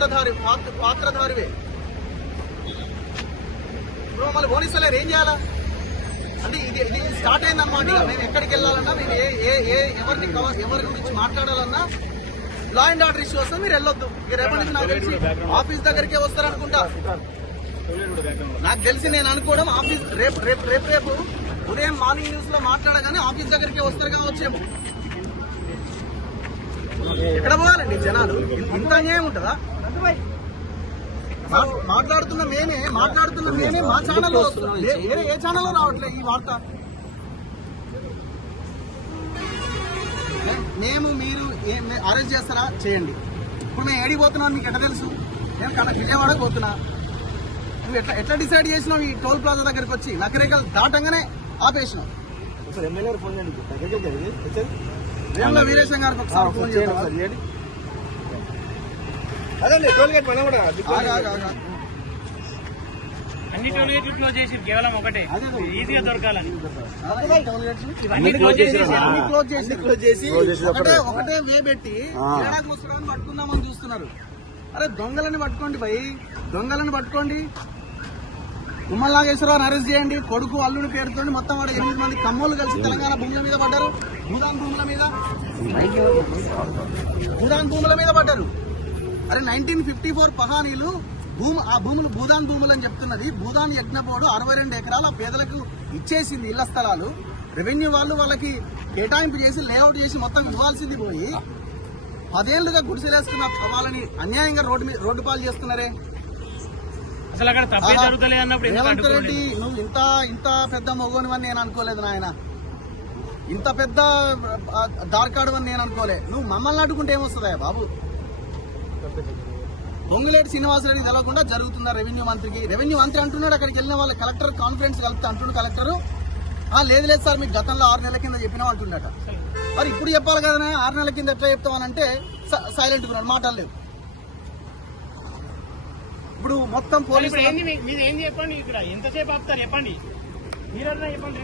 పాత్రధారివే. ఇప్పుడు మమ్మల్ని పోలీసులు ఏం చేయాలా అంటే ఇది స్టార్ట్ అయిందన్నమాట. మేము ఎక్కడికి వెళ్ళాలన్నా, మేము ఎవరి గురించి మాట్లాడాలన్నా లా అండ్ ఆర్డర్ ఇష్యూ వస్తే మీరు వెళ్ళొద్దు. రేపటి నుంచి నాకు తెలిసి ఆఫీస్ దగ్గరికే వస్తారనుకుంటా. నాకు తెలిసి నేను అనుకోవడం ఆఫీస్ రేపు ఉదయం మార్నింగ్ న్యూస్ లో మాట్లాడగానే ఆఫీస్ దగ్గరికే వస్తారు కావచ్చేమో. ఎక్కడ పోవాలండి జనాలు? ఇంత అన్యాయం ఉంటుందా? మాట్లాడుతున్న మేమే మా ఛానల్లో వస్తున్నాం. వేరే ఏ ఛానల్లో రావట్లేదు ఈ వార్త. మీరు అరెస్ట్ చేస్తారా? చేయండి. ఇప్పుడు మేము ఏడికి పోతున్నాం మీకు ఎట్లా తెలుసు? నేను విజయవాడకు పోతున్నా. నువ్వు ఎట్లా డిసైడ్ చేసినావు? ఈ టోల్ ప్లాజా దగ్గరికి వచ్చి నకరేకలు దాటంగానే ఆపేసినావు. వేముల వీరేశం గారికి ఒకసారి ఫోన్ చేయండి. అదే టోల్ గేట్ మనం కూడా అన్ని టోల్ గేట్లు క్లోజ్ చేసి కేవలం ఒకటే ఈజీగా దొరకాలని క్లోజ్ చేసి ఒకటే వే పెట్టి ఏడాది ముసలాన్ని పట్టుకుందామని చూస్తున్నారు. అరే దొంగలని పట్టుకోండి భయ్, దొంగలని పట్టుకోండి. ఉమ్మల్ నాగేశ్వరరావుని అరెస్ట్ చేయండి. కొడుకు అల్లుడి పేరుతో మొత్తం వాడు 8 మంది కమ్మోళ్ళు కలిసి తెలంగాణ భూముల మీద పడ్డారు. భూదాన్ భూముల మీద పడ్డారు. అరే 1954 పహానీలు ఆ భూములు భూదాన్ భూములు అని చెప్తున్నది. భూదాన్ యజ్ఞ బోర్డు 62 ఎకరాలు ఆ పేదలకు ఇచ్చేసింది ఇళ్ల స్థలాలు. రెవెన్యూ వాళ్ళు వాళ్ళకి కేటాయింపు చేసి లేఅవుట్ చేసి మొత్తం ఇవ్వాల్సింది పోయి 10 ఏళ్లుగా గుడిసెలేసుకున్న వాళ్ళని అన్యాయంగా రోడ్డు పాలు చేస్తున్నారే. అసలు అక్కడ తప్పే జరుగుతలే అన్నప్పుడు రేవంత్ రెడ్డి నువ్వు ఇంత పెద్ద మొగోనివని నేను అనుకోలేదు నాయన. ఇంత పెద్ద దార్కాడు అని నేను అనుకోలే. నువ్వు మమ్మల్ని అడ్డుకుంటే ఏమొస్తుందా బాబు? పొంగులేటి శ్రీనివాసరెడ్డి తెలవకుండా జరుగుతుందా రెవెన్యూ మంత్రికి? రెవెన్యూ మంత్రి అంటున్నాడు అక్కడికి వెళ్ళిన వాళ్ళ కలెక్టర్ కాన్ఫరెన్స్ కలిపితే అంటున్నాడు కలెక్టర్, లేదు సార్ మీకు గతంలో 6 నెలల కింద చెప్పినావు అంటున్నట. మరి ఇప్పుడు చెప్పాలి కదా, 6 నెలల కింద ఎట్లా చెప్తామనంటే సైలెంట్ ఉన్నాడు, మాట్లాడలేదు. ఇప్పుడు మొత్తం పోలీసులు ఏం చెప్పండి, ఇక్కడ ఎంతసేపు ఆపుతారు చెప్పండి, మీరన్నా చెప్పండి.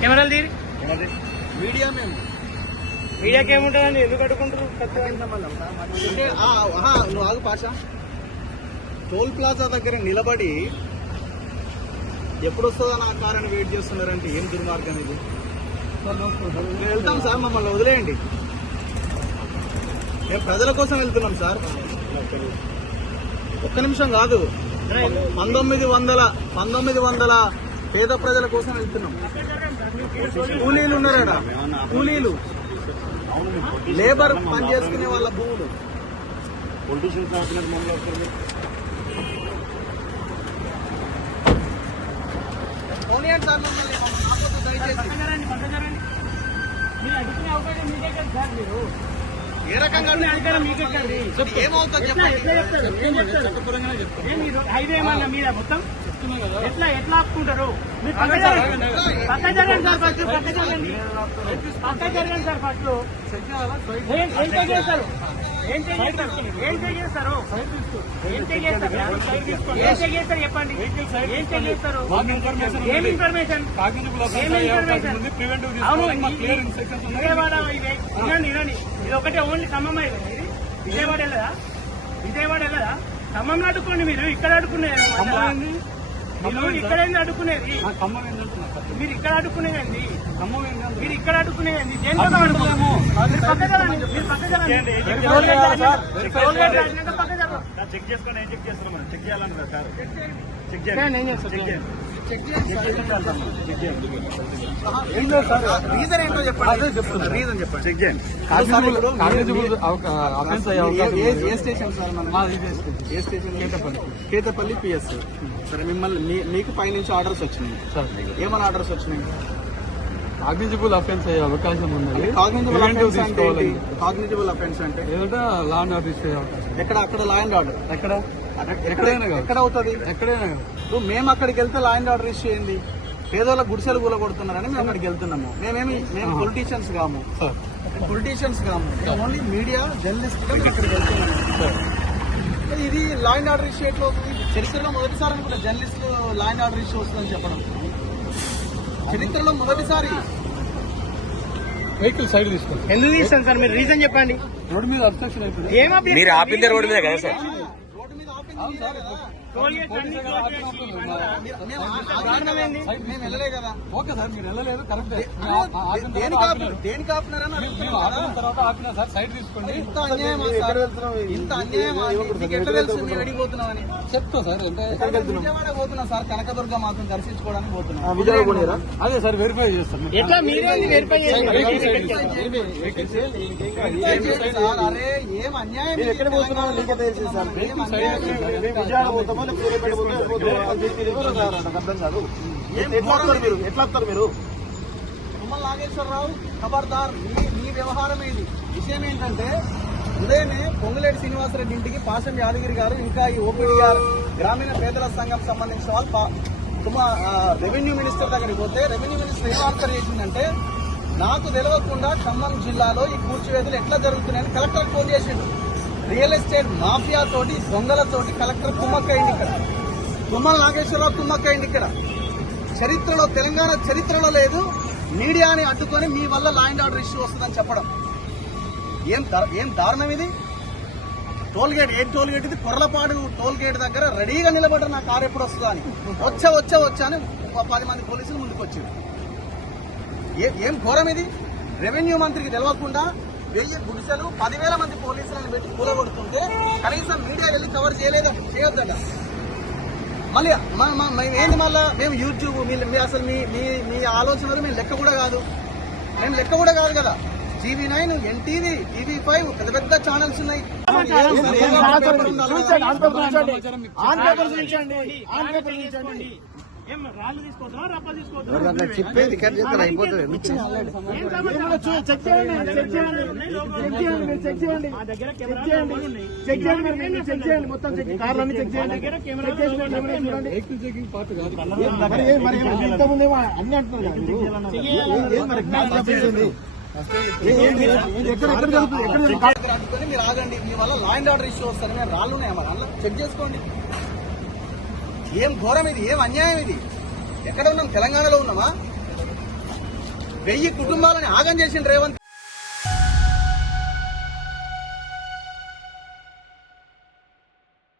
కెమెరాలు తీరి మీడియాకి ఏముంటుందండి? ఎందుకు అడుగుకుంటారు? నువ్వు ఆగు పాషా. టోల్ ప్లాజా దగ్గర నిలబడి ఎప్పుడు వస్తుందో నా కారణం వెయిట్ చేస్తున్నారంటే ఏం దుర్మార్గం ఇది? వెళ్తాం సార్, మమ్మల్ని వదిలేయండి. మేము ప్రజల కోసం వెళ్తున్నాం సార్. ఒక్క నిమిషం కాదు, 1900 పేద ప్రజల కోసం వెళ్తున్నాం. కూలీలు ఉన్నారా? కూలీలు లేబర్ పని చేసుకునే వాళ్ళ భూములు. ఏ రకంగా ఏమవుతుంది హైవే మీద మొత్తం ఎట్లా ఆపుకుంటారు? మీరు పక్క జరగండి సార్, ఫస్ట్ పక్క జరగండి సార్. ఫస్ట్ ఏం చేస్తారు? చెప్పండి. ఏం చేస్తారు? ఏం ఇన్ఫర్మేషన్? విజయవాడ వినండి, ఇది ఒకటే ఓన్లీ ఖమ్మం ఇది. విజయవాడ వెళ్ళదా? ఖమ్మంలో అడుక్కోండి. మీరు ఇక్కడ అడుక్కునేది, మీరు ఇక్కడేంది అడుక్కునేది? మీరు ఇక్కడ అడుక్కునేదండి, మీరు ఇక్కడ అడుక్కునేదండి. దేనికోసం అడుకోలేము? పక్క జరగండి. చెక్ చేసుకోండి. ఏం చెక్ చేస్తున్నాం? చెక్ చేయాలన్నా సార్, చెక్ చేయండి. రీజన్ ఏంటో చెప్పండి. రీజన్ చెప్పండి. చెక్ చేయండి. ఏ స్టేషన్ సార్? ఏ స్టేషన్? కేతపల్లి PS. సరే, మిమ్మల్ని మీకు పైనుంచి ఆర్డర్స్ వచ్చినాయి సార్. ఏమైనా ఆర్డర్స్ వచ్చినాయి? కాగ్నిజిబుల్ అఫెన్స్ అయ్యే అవకాశం ఉన్నది. కాగ్నిజిబుల్ అఫెన్స్ అంటే ఏదంటే లా అండ్ ఆర్డర్ ఇచ్చే అవకాశం. అక్కడ లా అండ్ ఆర్డర్ ఎక్కడైనా ఎక్కడ అవుతుంది? ఎక్కడైనా మేము అక్కడికి వెళ్తే లా అండ్ ఆర్డర్ ఇష్యూ ఏంది? పేదోళ్ళ గుడిసెలు కూల కొడుతున్నారని మేము అక్కడికి వెళ్తున్నాము. మేము పొలిటీషియన్స్ కాము, మేము ఓన్లీ మీడియా జర్నలిస్ట్ గా మేము అక్కడికి వెళ్తున్నాము. ఇది లా అండ్ ఆర్డర్ ఇష్యూ ఎట్లా అవుతుంది? చరిత్రలో మొదటిసారి అనుకుంటా జర్నలిస్టులు లా అండ్ ఆర్డర్ ఇష్యూ వస్తుందని చెప్పడం. చరిత్రలో మొదటిసారి. వెహికల్ సైడ్ తీసుకోండి. ఎందుకు తీస్తాను సార్, మీరు రీజన్ చెప్పండి. రోడ్ మీద అబ్స్ట్రక్షన్ అయిపోయింది. మీరు ఆపిందే రోడ్డు మీద కదా సార్? రోడ్డు మీద ఆపింది అవును సార్. మీరే కదా. మేము వెళ్ళలే కదా. ఓకే సార్, మీరు వెళ్ళలేదు కరెక్టే. దేనికి ఆపినారని మేము ఆపిన తర్వాత ఆపినా సార్, సైడ్ తీసుకోండి. ఇంత అన్యాయమా సార్? ఇంత అన్యాయమా? మీకు ఎట్లా తెలుసు మీరు అడిగిపోతున్నామని? చెప్తా సార్. అంటే విజయవాడ పోతున్నా సార్, కనకదుర్గ మాత్రం దర్శించుకోవడానికి పోతున్నా. అదే సార్, వెరిఫై చేస్తాం. ఎట్లా మీరే వెరిఫై చేయండి. సార్, అరే ఏం అన్యాయం ఇది? ఏం అన్యాయం ఇది? ఎట్లా మీరు తుమ్మల నాగేశ్వరరావు ఖబర్దార్, మీ వ్యవహారం ఏంటి? విషయం ఏంటంటే ఉదయమే పొంగులేటి శ్రీనివాసరెడ్డి ఇంటికి పాషం యాదగిరి గారు ఇంకా ఈ ఓపీడీ గారు గ్రామీణ పేదల సంఘం సంబంధించిన వాళ్ళు రెవెన్యూ మినిస్టర్ దగ్గరికి పోతే రెవెన్యూ మినిస్టర్ ఏం ఆన్సర్ చేసిందంటే, నాకు తెలియకుండా ఖమ్మం జిల్లాలో ఈ కూర్చివేతలు ఎట్లా జరుగుతున్నాయని కలెక్టర్ ఫోన్ చేసిండు. రియల్ ఎస్టేట్ మాఫియా తోటి దొంగలతోటి కలెక్టర్ కుమ్మక్కైంది ఇక్కడ. తుమ్మల నాగేశ్వరరావు కుమ్మక్కైంది ఇక్కడ. చరిత్రలో, తెలంగాణ చరిత్రలో లేదు మీడియాని అడ్డుకొని మీ వల్ల లా అండ్ ఆర్డర్ ఇష్యూ వస్తుందని చెప్పడం. ఏం దారుణం ఇది? టోల్ గేట్, ఏం టోల్ గేట్ ఇది? కొర్లపాడు టోల్ గేట్ దగ్గర రెడీగా నిలబడ్డారు, నా కారు ఎప్పుడు వస్తుందా అని. వచ్చా అని 10 మంది పోలీసులు ముందుకు వచ్చారు. ఏం ఘోరం ఇది? రెవెన్యూ మంత్రికి తెలవకుండా 1000 గుడిసెలు 10,000 మంది పోలీసులను పెట్టి కూలగొడుతుంటే కనీసం మీడియా వెళ్ళి కవర్ చేయొద్దట. మళ్ళీ ఏంది మళ్ళా మేము యూట్యూబ్ అసలు మీ ఆలోచనలు మేము లెక్క కూడా కాదు కదా. TV9, NTV, TV5 పెద్ద ఛానల్స్ ఉన్నాయి. చెప్పేది అయిపోతుంది. వెహికల్ చెకింగ్ పార్ట్ కాదు. అడ్డుకొని మీరు ఆగండి, మీ వల్ల లా అండ్ ఆర్డర్ ఇష్యూ వస్తుంది. మేము రాళ్ళు ఉన్నాయా మరి అందులో? చెక్ చేసుకోండి. ఏం ఘోరం ఇది? ఏం అన్యాయం ఇది? ఎక్కడ ఉన్నాం? తెలంగాణలో ఉన్నామా? 1000 కుటుంబాలని ఆగం చేసిన రేవంత్